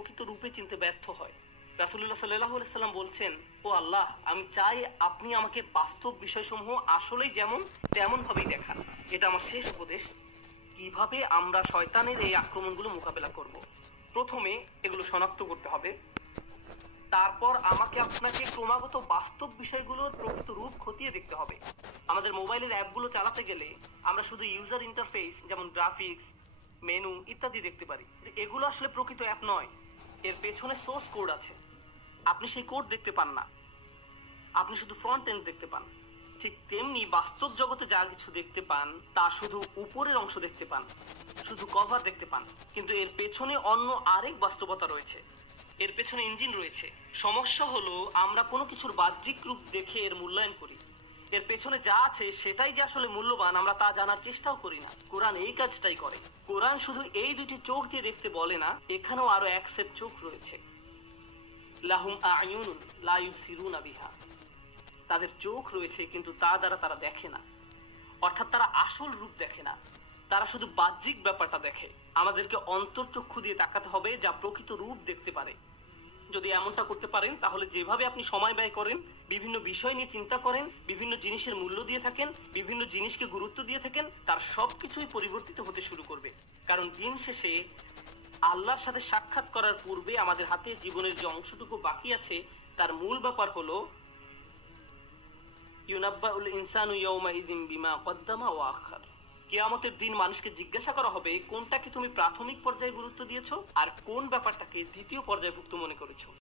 প্রকৃত রূপে চিনতে ব্যর্থ হয়। রাসূলুল্লাহ সাল্লাল্লাহু আলাইহি সাল্লাম বলছেন, ও আল্লাহ, আমি চাই আপনি আমাকে বাস্তব বিষয়সমূহ আসলেই যেমন তেমন ভাবেই দেখান। এটা আমার শেষ উপদেশ। কিভাবে আমরা শয়তানের এই আক্রমণগুলো মোকাবেলা করব? প্রথমে এগুলো শনাক্ত করতে হবে, তারপর আমাকে আপনাকে ক্রমাগত বাস্তব বিষয়গুলোর প্রকৃত রূপ খতিয়ে দেখতে হবে। আমাদের মোবাইলের অ্যাপগুলো চালাতে গেলে আমরা শুধু ইউজার ইন্টারফেস যেমন গ্রাফিক্স, মেনু ইত্যাদি দেখতে পারি। এগুলো আসলে প্রকৃত অ্যাপ নয়, এর পেছনে সোর্স কোড আছে। আপনি সেই কোড দেখতে পান না, আপনি শুধু ফ্রন্ট এন্ড দেখতে পান। ঠিক তেমনি বাস্তব জগতে যা কিছু দেখতে পান তা শুধু উপরের অংশ দেখতে পান, শুধু কভার দেখতে পান, কিন্তু এর পেছনে অন্য আরেক বাস্তবতা রয়েছে, এর পেছনে ইঞ্জিন রয়েছে। সমস্যা হলো আমরা কোনো কিছুর বাহ্যিক রূপ দেখে এর মূল্যায়ন করি। এর পেছনে যা আছে সেটাই যে আসলে মূল্যবান আমরা তা জানার চেষ্টাও করি না। কোরআন এই কাজটাই করে। কোরআন শুধু এই দুটি চোখ দিয়ে দেখতে বলে না, এখানেও আরো এক সেট চোখ রয়েছে। লাহুম আ'য়ুনুন লা ইউবসিরুনা বিহা, তাদের চোখ রয়েছে কিন্তু তা দ্বারা তারা দেখে না, অর্থাৎ তারা আসল রূপ দেখে না, তারা শুধু বাহ্যিক ব্যাপারটা দেখে। আমাদেরকে অন্তর্চক্ষু দিয়ে তাকাতে হবে যা প্রকৃত রূপ দেখতে পারে। যদি এমনটা করতে পারেন তাহলে যেভাবে আপনি সময় ব্যয় করেন, বিভিন্ন বিষয় নিয়ে চিন্তা করেন, বিভিন্ন জিনিসের মূল্য দিয়ে থাকেন, বিভিন্ন জিনিসকে গুরুত্ব দিয়ে থাকেন, তার সবকিছুই পরিবর্তিত হতে শুরু করবে। কারণ দিন শেষে আল্লাহর সাথে সাক্ষাৎ করার পূর্বে আমাদের হাতে জীবনের যে অংশটুকু বাকি আছে তার মূল ব্যাপার হলো ইউনাব্বাউল ইনসানু ইয়াওমাইযিন বিমা কদ্দামা ওয়া আখার। কিয়ামতের দিন মানুষকে জিজ্ঞাসা করা হবে কোনটাকে তুমি প্রাথমিক পর্যায়ে গুরুত্ব দিয়েছো আর কোন ব্যাপারটাকে দ্বিতীয় পর্যায়ভুক্ত মনে করেছো।